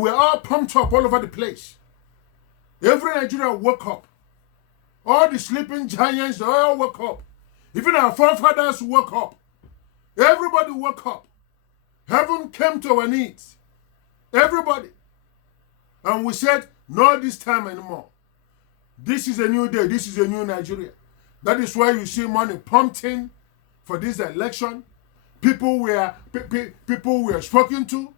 We were all pumped up all over the place. Every Nigerian woke up. All the sleeping giants, they all woke up. Even our forefathers woke up. Everybody woke up. Heaven came to our needs. Everybody. And we said, not this time anymore. This is a new day. This is a new Nigeria. That is why you see money pumped in for this election. People were spoken to.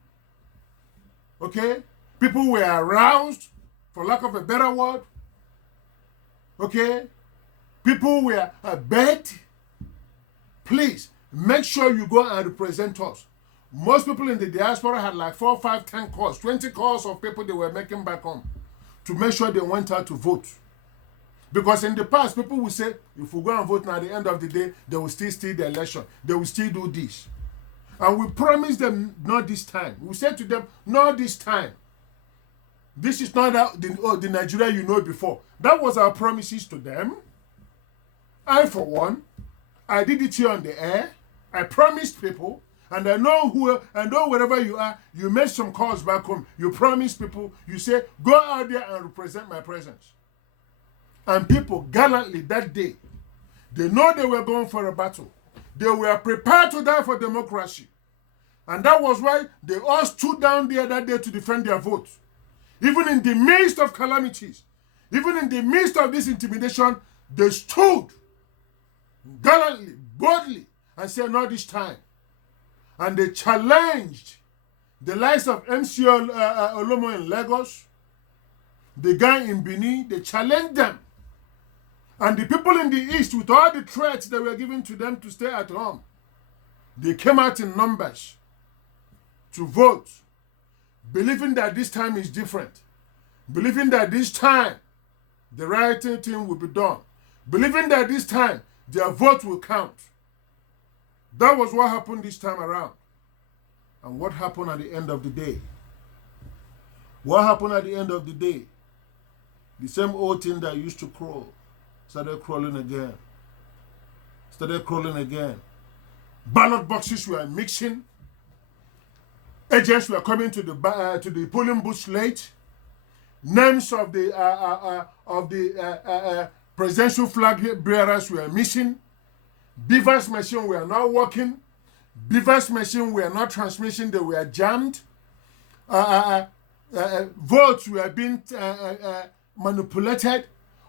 Okay? People were aroused, for lack of a better word. Okay? People were begged. Please, make sure you go and represent us. Most people in the diaspora had like 4, 5, 10 calls, 20 calls of people they were making back home to make sure they went out to vote. Because in the past, people would say, if we go and vote now, at the end of the day, they will still steal the election. They will still do this. And we promised them, not this time. We said to them, not this time. This is not the Nigeria you know before. That was our promises to them. I, for one, I did it here on the air. I promised people. And I know wherever you are, you made some calls back home. You promised people. You say, go out there and represent my presence. And people gallantly that day, they know they were going for a battle. They were prepared to die for democracy. And that was why they all stood down there that day to defend their vote. Even in the midst of calamities, even in the midst of this intimidation, they stood gallantly, boldly, and said, not this time. And they challenged the likes of MC Olomo in Lagos, the guy in Benin. They challenged them. And the people in the East, with all the threats that were given to them to stay at home, they came out in numbers to vote, believing that this time is different, believing that this time the right thing will be done, believing that this time their vote will count. That was what happened this time around. And what happened at the end of the day? What happened at the end of the day? The same old thing that used to crawl started crawling again. Ballot boxes were mixing. Agents were coming to the polling booths late. Names of the presidential flag bearers were missing. Beavers machines were not working. Beavers machines were not transmission. They were jammed. Votes were being manipulated.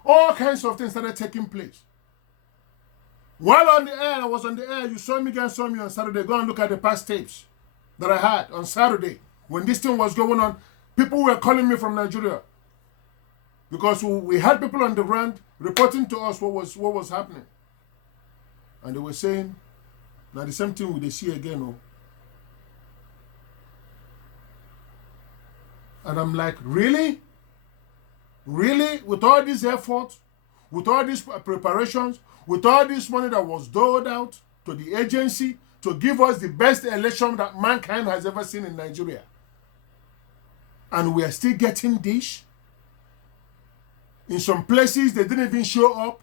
All kinds of things started taking place. While on the air, I was on the air. You saw me on Saturday. Go and look at the past tapes that I had on Saturday. When this thing was going on, people were calling me from Nigeria. Because we had people on the ground reporting to us what was happening. And they were saying, now the same thing they see again. Oh. And I'm like, really? Really? With all this effort, with all these preparations, with all this money that was doled out to the agency to give us the best election that mankind has ever seen in Nigeria. And we are still getting this? In some places, they didn't even show up.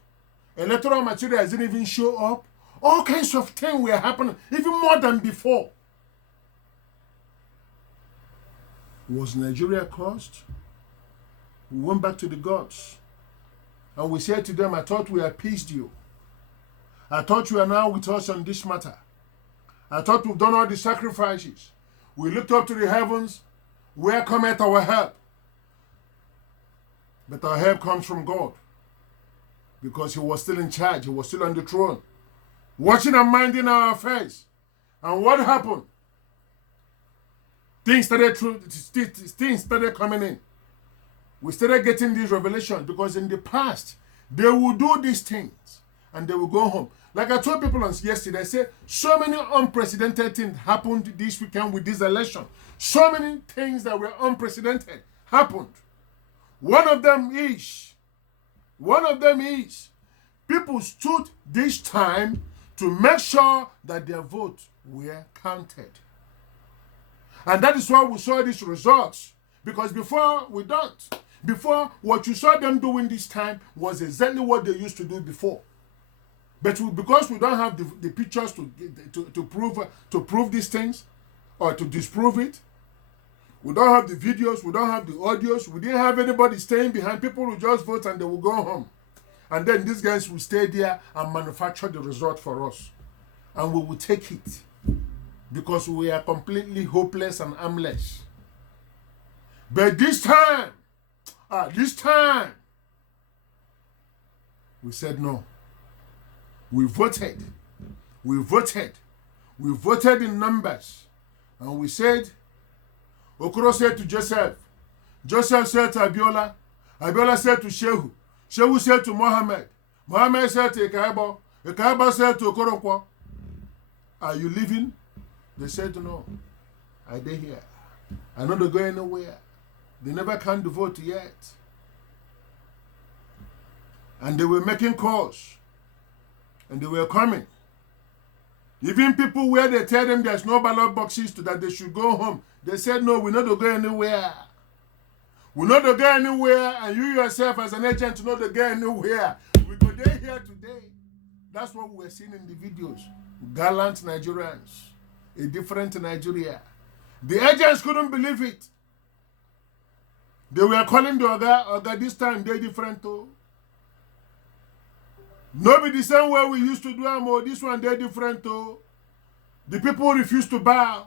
Electoral materials didn't even show up. All kinds of things were happening, even more than before. Was Nigeria cursed? We went back to the gods. And we said to them, I thought we appeased you. I thought you are now with us on this matter. I thought we've done all the sacrifices. We looked up to the heavens. Where cometh our help? But our help comes from God. Because he was still in charge. He was still on the throne. Watching and minding our affairs. And what happened? Things started coming in. We started getting these revelations because in the past, they would do these things and they will go home. Like I told people on yesterday, I said, so many unprecedented things happened this weekend with this election. So many things that were unprecedented happened. One of them is, people stood this time to make sure that their votes were counted. And that is why we saw these results. Because before, we don't. Before, what you saw them doing this time was exactly what they used to do before. But because we don't have the pictures to prove these things or to disprove it, We don't have the videos. We don't have the audios. We didn't have anybody staying behind. People will just vote and they will go home. And then these guys will stay there and manufacture the result for us. And we will take it. Because we are completely hopeless and armless. But this time, we said no. We voted. We voted. We voted in numbers. And we said, Okoro said to Joseph. Joseph said to Abiola. Abiola said to Shehu. Shehu said to Mohammed. Mohammed said to Ekaibo. Ekaibo said to Okoronkwo. Are you leaving? They said no. Are they here? I know they're going nowhere. They never can vote yet. And they were making calls. And they were coming. Even people where they tell them there's no ballot boxes to that they should go home. They said, no, we're not to go anywhere. We're not to go anywhere, and you yourself as an agent not to go anywhere. We go there here today. That's what we're seeing in the videos. Gallant Nigerians. A different Nigeria. The agents couldn't believe it. They were calling the Oga this time, they're different too. No be the same way we used to do them, or this one they're different too. The people refuse to bow.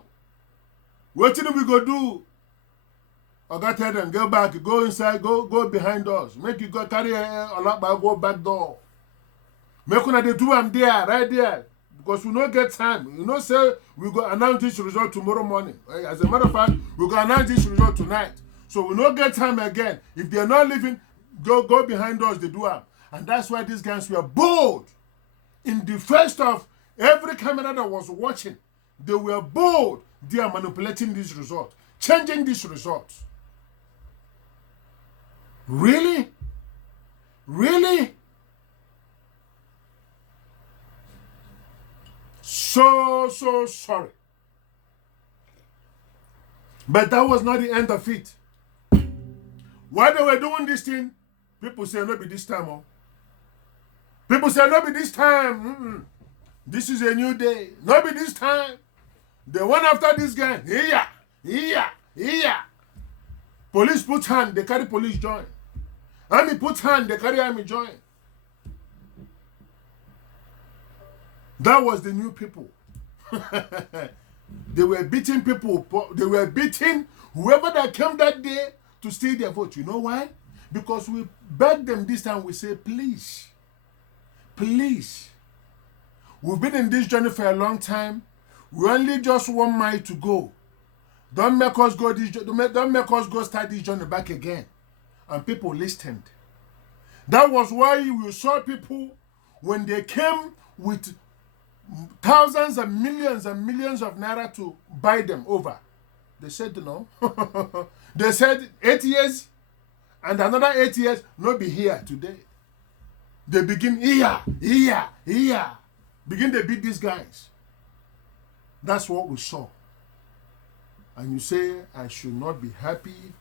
What did we go do? Oga tell them, go back, go inside, go behind us. Make you go carry a lot by go back door. Make una they do them there, right there. Because we don't get time. You know, say we go announce this result tomorrow morning. As a matter of fact, we go announce this result tonight. So we don't get time again. If they're not leaving, go behind us, they do them. And that's why these guys were bold. In the face of every camera that was watching, they were bold. They are manipulating this result, changing this result. Really? Really? So sorry. But that was not the end of it. While they were doing this thing, people say, no be this time. Oh. People say, no be this time. This is a new day. No be this time. They went after this guy. Here. Police put hand, they carry police join. Army put hand, they carry army join. That was the new people. They were beating people. They were beating whoever that came that day to steal their vote. You know why? Because we begged them this time. We say, please. We've been in this journey for a long time. We only just 1 mile to go. Don't make us go start this journey back again. And people listened. That was why you saw people when they came with thousands and millions of naira to buy them over. They said no. They said 8 years and another 8 years, not be here today. They begin here. Begin to beat these guys. That's what we saw. And you say, I should not be happy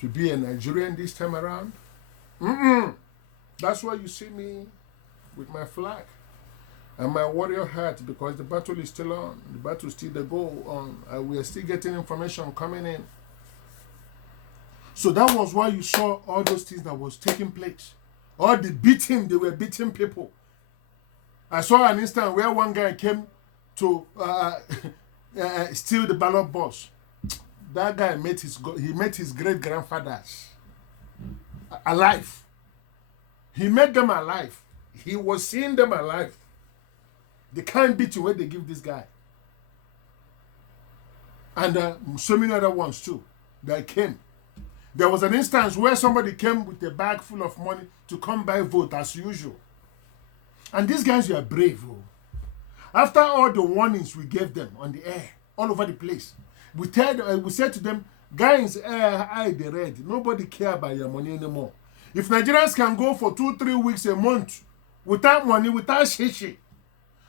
to be a Nigerian this time around? That's why you see me with my flag and my warrior hat, because the battle is still on. The battle is still the goal on. We are still getting information coming in. So that was why you saw all those things that was taking place. All the beating, they were beating people. I saw an instance where one guy came to steal the ballot box. That guy met his great-grandfathers alive. He made them alive. He was seeing them alive. They can't beat you when they give this guy. And so many other ones too that came. There was an instance where somebody came with a bag full of money to come buy vote as usual. And these guys were brave. Oh. After all the warnings we gave them on the air, all over the place, we said to them, guys, eye the red. Nobody care about your money anymore. If Nigerians can go for 2-3 weeks, a month, without money, without shishi,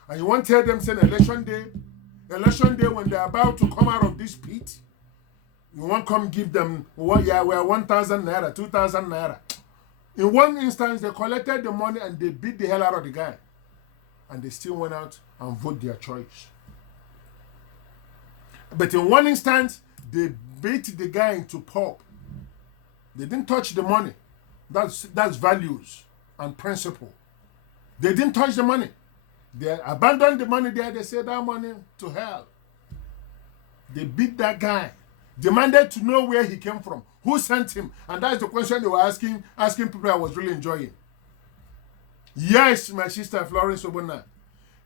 and you want to tell them, say, election day when they're about to come out of this pit, you want to come give them, we're 1,000 naira, 2,000 naira. In one instance, they collected the money and they beat the hell out of the guy. And they still went out and voted their choice. But in one instance, they beat the guy into pulp. They didn't touch the money. That's values and principle. They didn't touch the money. They abandoned the money there. They said that money to hell. They beat that guy. Demanded to know where he came from. Who sent him? And that's the question they were asking people I was really enjoying. Yes, my sister Florence Obona.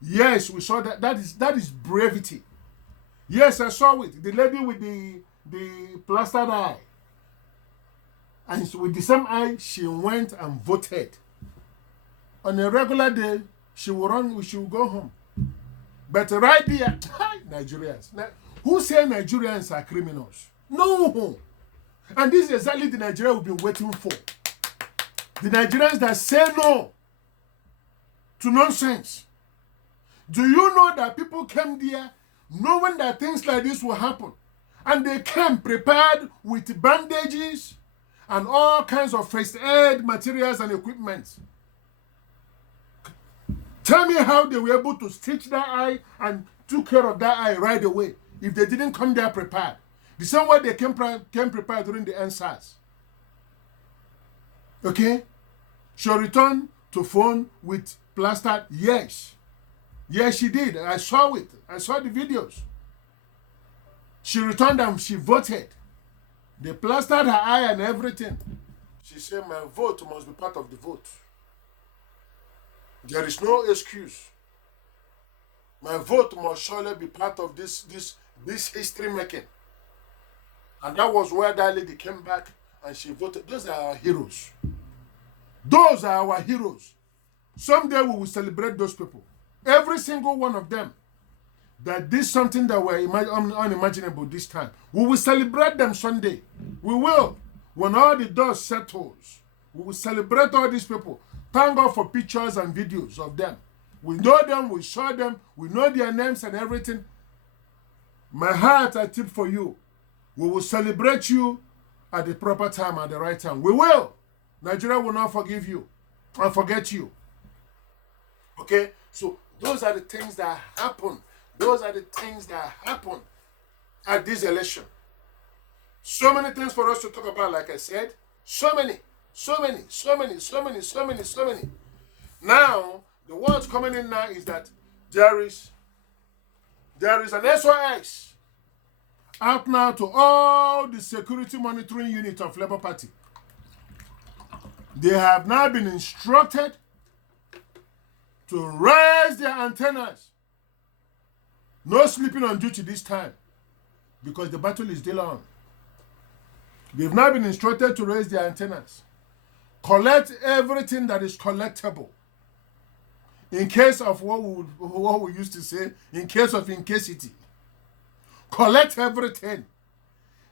Yes, we saw that. That is brevity. Yes, I saw it. The lady with the plastered eye. And with the same eye, she went and voted. On a regular day, she will go home. But right there, Nigerians. Who say Nigerians are criminals? No. And this is exactly the Nigeria we've been waiting for. The Nigerians that say no to nonsense. Do you know that people came there knowing that things like this will happen? And they came prepared with bandages and all kinds of first aid materials and equipment. Tell me how they were able to stitch that eye and took care of that eye right away if they didn't come there prepared. The same way they came prepared during the NSAS. Okay? She returned to phone with plastered. Yes. Yes, she did. I saw it. I saw the videos. She returned and she voted. They plastered her eye and everything. She said, my vote must be part of the vote. There is no excuse. My vote must surely be part of this history making. And that was where that lady came back and she voted. Those are our heroes. Those are our heroes. Someday we will celebrate those people. Every single one of them that did something that were unimaginable this time. We will celebrate them Sunday. We will. When all the dust settles, we will celebrate all these people. Thank God for pictures and videos of them. We know them, we saw them, we know their names and everything. My heart, I tip for you. We will celebrate you at the proper time, at the right time. We will. Nigeria will not forgive you and forget you. Okay? So those are the things that happen. Those are the things that happen at this election. So many things for us to talk about, like I said. So many. Now, the words coming in now is that there is an SOS out now to all the security monitoring units of Labour Party. They have now been instructed to raise their antennas. No sleeping on duty this time because the battle is still on. They've now been instructed to raise their antennas. Collect everything that is collectible. In case of what we used to say, in case of incasity. Collect everything.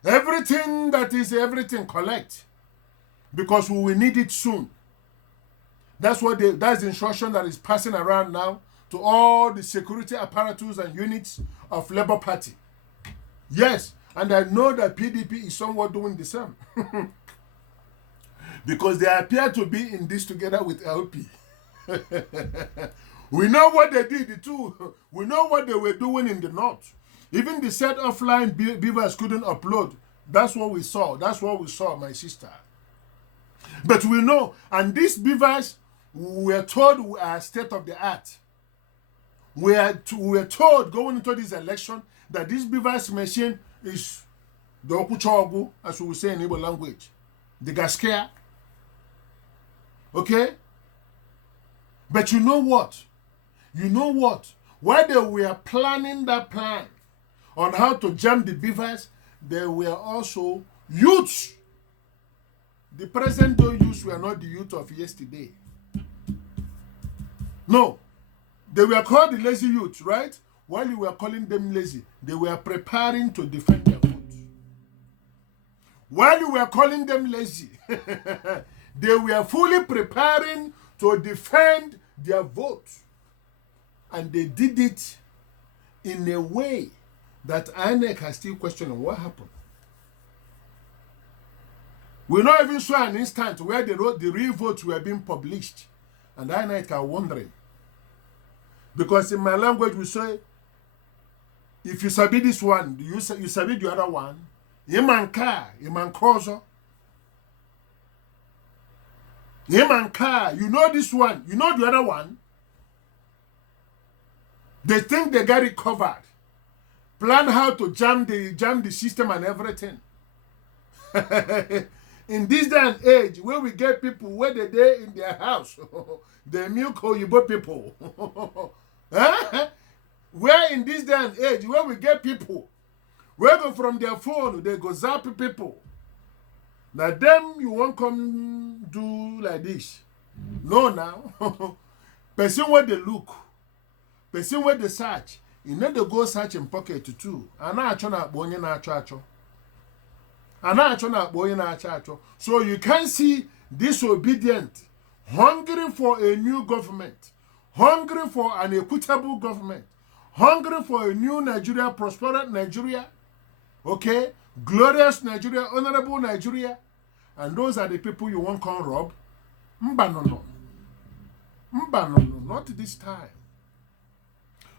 Everything that is everything, collect. Because we will need it soon. That's the instruction that is passing around now to all the security apparatus and units of Labour Party. Yes, and I know that PDP is somewhat doing the same. Because they appear to be in this together with LP. We know what they did too. We know what they were doing in the north. Even the set offline beavers couldn't upload. That's what we saw. That's what we saw, my sister. But we know, and these beavers, we were told we are state of the art. We were told going into this election that this beavers machine is the Okuchogu, as we say in Igbo language, the Gaskia. Okay? But you know what? While they were planning that plan on how to jam the beavers, there were also youths. The present day youths were not the youth of yesterday. No. They were called the lazy youths, right? While you were calling them lazy, they were preparing to defend their vote. While you were calling them lazy, they were fully preparing to defend their vote. And they did it in a way that INEC has still questioning what happened. We not even saw an instant where the real votes were being published. And INEC are wondering. Because in my language we say, if you sabi this one, you sabi the other one. Yeman car, yeman causer. Yeman car, you know this one, you know the other one. They think they got it covered. Plan how to jam the system and everything. In this day and age, where we get people where they day in their house, the milk Oyibo people. Where in this day and age, where we get people, where go from their phone, they go zap people. Now them you won't come do like this. No now. Person where they look, person where they search, you know they go search in pocket too. And I try bonye na acho. And I try bonye na acho. So you can see disobedient, hungry for a new government, hungry for an equitable government, hungry for a new Nigeria, prosperous Nigeria, okay, glorious Nigeria, honorable Nigeria, and those are the people you won't come rob. Mba no, not this time.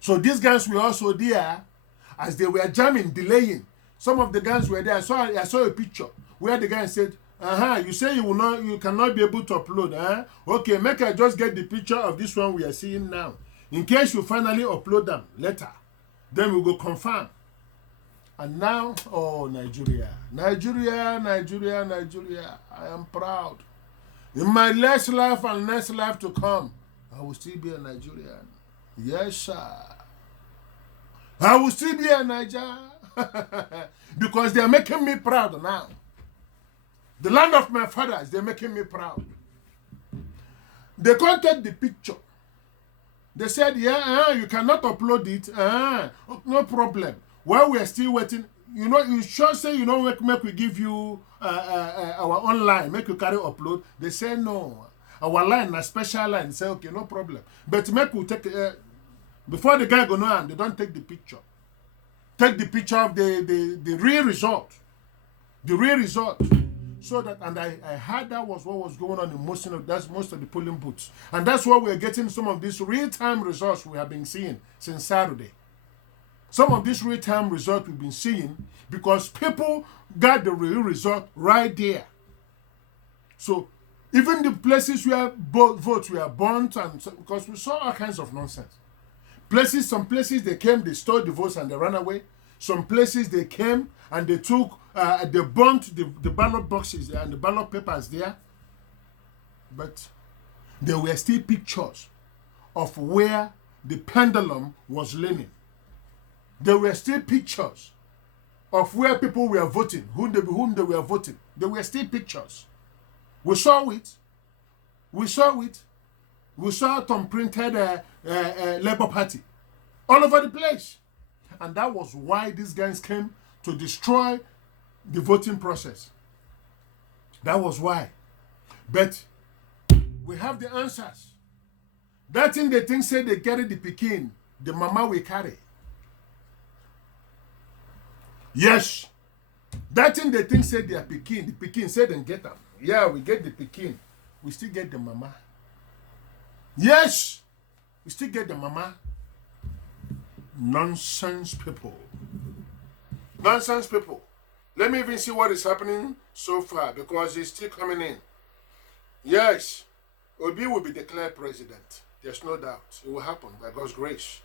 So these guys were also there as they were jamming, delaying. Some of the guys were there. I saw a picture where the guy said, you say you cannot be able to upload, Okay, make I just get the picture of this one we are seeing now. In case you finally upload them later, then we will confirm. And now, oh, Nigeria, I am proud. In my next life and next life to come, I will still be a Nigerian. Yes, sir. I will still be a Niger. Because they are making me proud now. The land of my fathers, they're making me proud. They can't take the picture. They said, you cannot upload it. No problem. While we are still waiting, you sure say, make we give you our online, make you carry upload. They say, no. Our line, a special line. Say, okay, no problem. But make we take, before the guy go on, they don't take the picture. Take the picture of the real result. The real result. So that, and I heard that was what was going on in most of the polling booths. And that's why we're getting some of these real-time results we have been seeing since Saturday. Some of these real-time results we've been seeing because people got the real result right there. So even the places where votes were burnt, and because we saw all kinds of nonsense. Some places they came, they stole the votes and they ran away. Some places they came and they took, they burnt the ballot boxes and the ballot papers there. But there were still pictures of where the pendulum was leaning. There were still pictures of where people were voting, whom they were voting. There were still pictures. We saw it. We saw it on printed Labour Party all over the place. And that was why these guys came to destroy the voting process. That was why. But we have the answers. That thing they think say they carry the pikin, the mama we carry. Yes. That thing they think say they are pikin, the pikin say them get them. Yeah, we get the pikin. We still get the mama. Yes. We still get the mama. Nonsense people. Nonsense people. Let me even see what is happening so far because it's still coming in. Yes, Obi will be declared president. There's no doubt. It will happen by God's grace.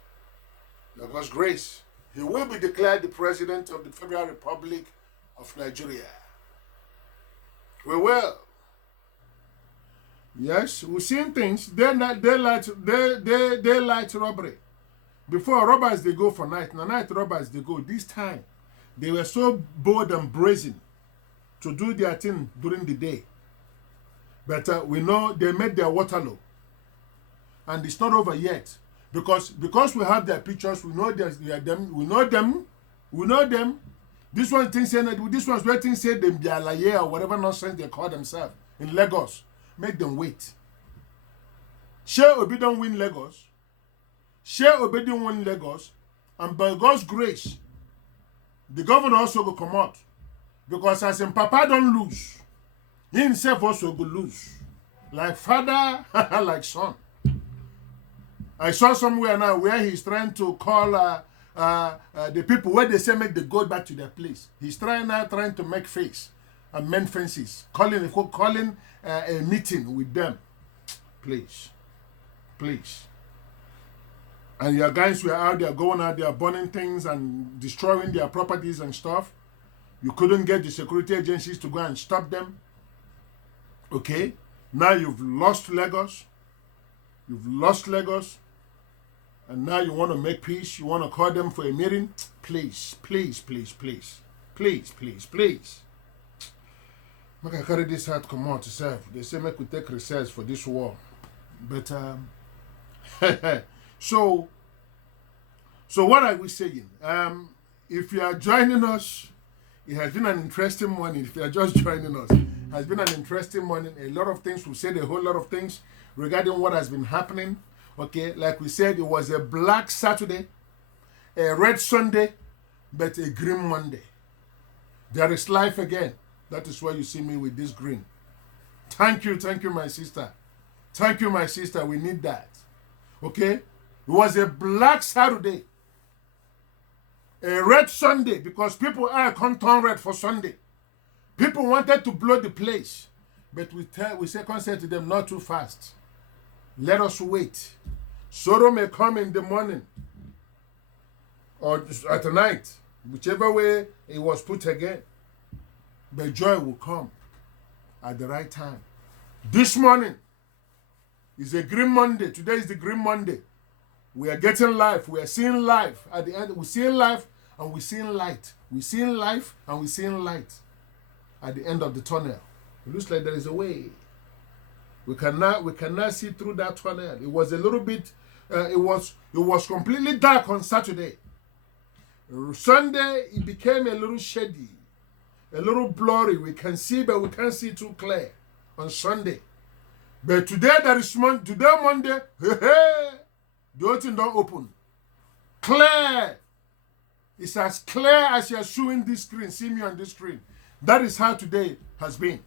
By God's grace. He will be declared the president of the Federal Republic of Nigeria. We will. Yes, we've seen things. Daylight robbery. Before robbers they go for night. Now night robbers they go. This time they were so bold and brazen to do their thing during the day. But we know they made their Waterloo. And it's not over yet. Because we have their pictures, we know them. This one thinks this one's where things say them Bialaye or whatever nonsense they call themselves in Lagos. Make them wait. Share Obi don't win Lagos. Share Obi didn't win Lagos. And by God's grace, the governor also will come out. Because as in Papa don't lose, he himself also will lose. Like father, like son. I saw somewhere now where he's trying to call the people where they say make the go back to their place. He's trying to make face and mend fences, calling a meeting with them. Please. And your guys were out there going out there burning things and destroying their properties and stuff. You couldn't get the security agencies to go and stop them. Okay? Now you've lost Lagos. And now you want to make peace. You want to call them for a meeting. Please. Make I carry this out, come out to serve. They say make we take recess for this war. But, so what are we saying? If you are joining us, it has been an interesting morning. If you are just joining us, it has been an interesting morning. A lot of things, we said a whole lot of things regarding what has been happening. Okay, like we said, it was a black Saturday, a red Sunday, but a green Monday. There is life again. That is why you see me with this green. Thank you, my sister. Thank you, my sister. We need that. Okay? It was a black Saturday, a red Sunday, because people can't turn red for Sunday. People wanted to blow the place, but we say to them, not too fast. Let us wait. Sorrow may come in the morning or at night, whichever way it was put again. But joy will come at the right time. This morning is a green Monday. Today is the green Monday. We are getting life. We are seeing life. At the end, we're seeing life and we're seeing light. We're seeing life and we're seeing light at the end of the tunnel. It looks like there is a way. We cannot see through that tunnel. It was a little bit, it was completely dark on Saturday. Sunday, it became a little shady, a little blurry. We can see, but we can't see too clear on Sunday. But today, Monday, the whole thing don't open. Clear. It's as clear as you're showing this screen. See me on this screen. That is how today has been.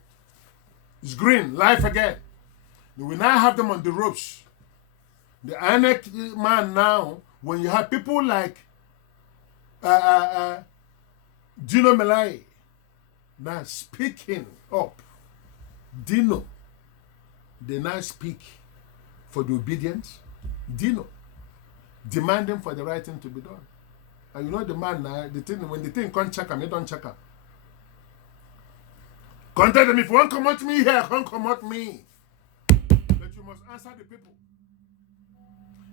It's green, life again. We now have them on the ropes. The INEC man now, when you have people like Dino Melai now speaking up, Dino, they now speak for the obedience. Dino, demanding for the right thing to be done. And you know the man now, when the thing can't check him, he don't check him. Contact them, if you want to come at me here, can't come at me. But you must answer the people.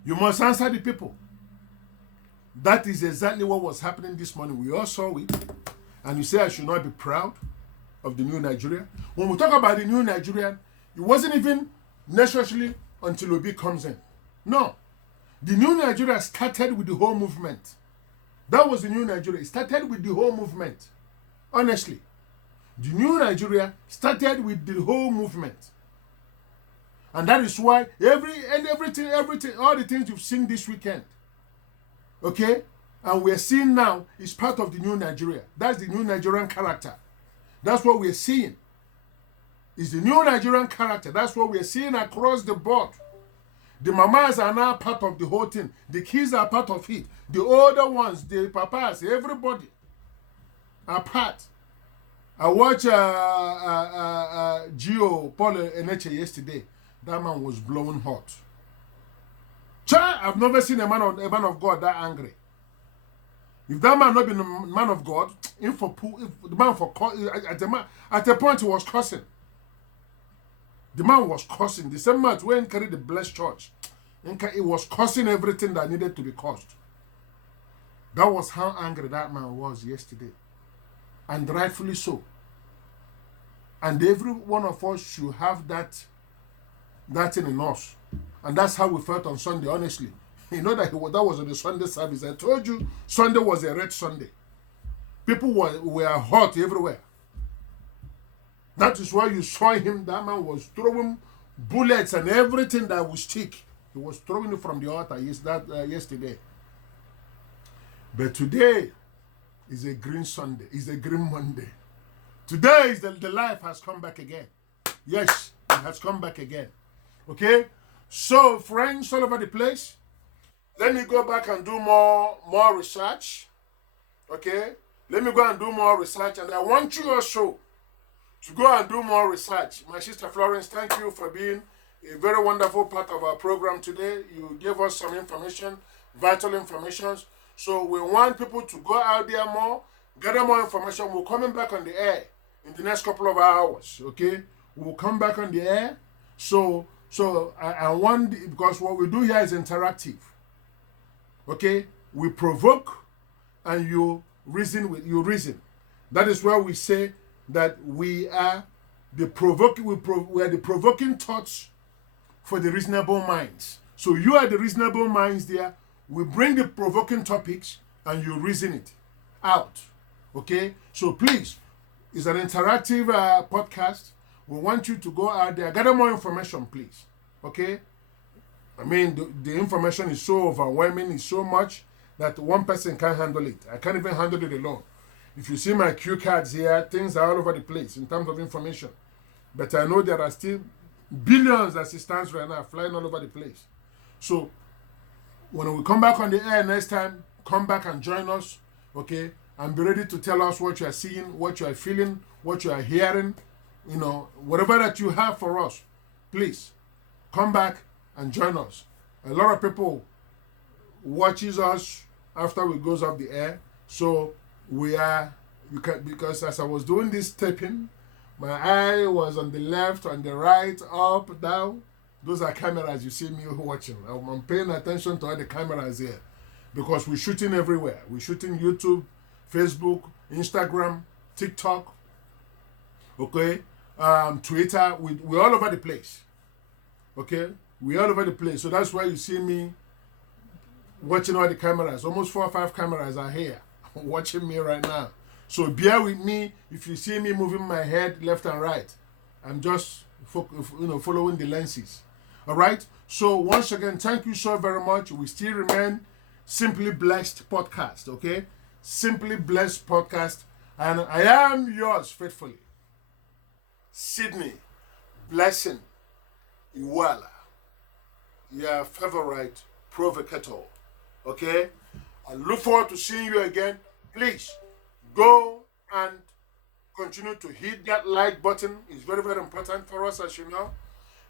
You must answer the people. That is exactly what was happening this morning. We all saw it. And you say I should not be proud of the new Nigeria. When we talk about the new Nigeria, it wasn't even necessarily until Obi comes in. No. The new Nigeria started with the whole movement. That was the new Nigeria. It started with the whole movement. Honestly. The new Nigeria started with the whole movement. And that is why everything, all the things you've seen this weekend, okay, and we're seeing now is part of the new Nigeria. That's the new Nigerian character. That's what we're seeing. Is the new Nigerian character. That's what we're seeing across the board. The mamas are now part of the whole thing. The kids are part of it. The older ones, the papas, everybody are part. I watched Gio Paul Eneche yesterday. That man was blowing hot. I've never seen a man of God that angry. If that man not been a man of God, at a point he was cursing. The man was cursing. The same man when he carried the blessed church, he was cursing everything that needed to be cursed. That was how angry that man was yesterday. And rightfully so. And every one of us should have that thing in us. And that's how we felt on Sunday, honestly. You know that was on the Sunday service. I told you Sunday was a red Sunday. People were hot everywhere. That is why you saw him. That man was throwing bullets and everything that would stick. He was throwing it from the altar yesterday. But today is a green Sunday. It's a green Monday. Today is the life has come back again. Yes, it has come back again. Okay? So, friends all over the place, Let me go back and do more research. Okay? Let me go and do more research. And I want you also to go and do more research. My sister Florence, thank you for being a very wonderful part of our program today. You gave us some information, vital information. So we want people to go out there more, gather more information. We're coming back on the air in the next couple of hours, okay? We'll come back on the air. So I want, because what we do here is interactive, okay? We provoke and you reason. That is where we say that we are the we are the provoking thoughts for the reasonable minds. So you are the reasonable minds there. We bring the provoking topics and you reason it out. Okay? So please, it's an interactive podcast. We want you to go out there, gather more information, please. Okay? I mean, the information is so overwhelming, it's so much that one person can't handle it. I can't even handle it alone. If you see my cue cards here, things are all over the place in terms of information. But I know there are still billions as it stands right now flying all over the place. So when we come back on the air next time, come back and join us, okay? And be ready to tell us what you are seeing, what you are feeling, what you are hearing, you know, whatever that you have for us. Please come back and join us. A lot of people watches us after we goes off the air. So because as I was doing this taping, my eye was on the left, on the right, up, down. Those are cameras you see me watching. I'm paying attention to all the cameras here because we're shooting everywhere. We're shooting YouTube, Facebook, Instagram, TikTok, okay, Twitter. We're all over the place, okay? We're all over the place. So that's why you see me watching all the cameras. Almost 4 or 5 cameras are here watching me right now. So bear with me if you see me moving my head left and right. I'm just following the lenses. All right? So once again, thank you so very much. We still remain Simply Blessed Podcast, okay? Simply Blessed Podcast. And I am yours faithfully, Sydney Blessing Iwala, your favorite provocateur, okay? I look forward to seeing you again. Please go and continue to hit that like button. It's very, very important for us, as you know.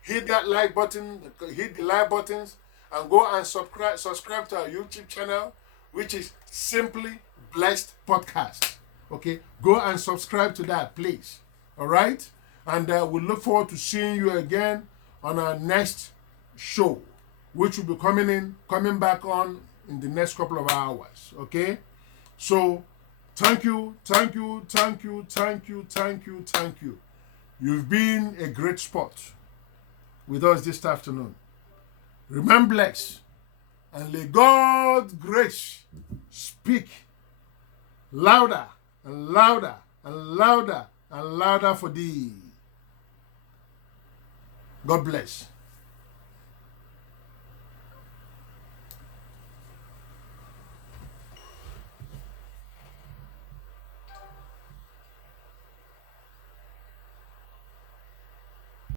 Hit that like button, hit the like buttons, and go and subscribe to our YouTube channel, which is Simply Blessed Podcast. Okay? Go and subscribe to that, please. All right? And we look forward to seeing you again on our next show, which will be coming back on in the next couple of hours. Okay? So, thank you. You've been a great sport with us this afternoon. Remain blessed and let God's grace speak louder and louder and louder and louder for thee. God bless.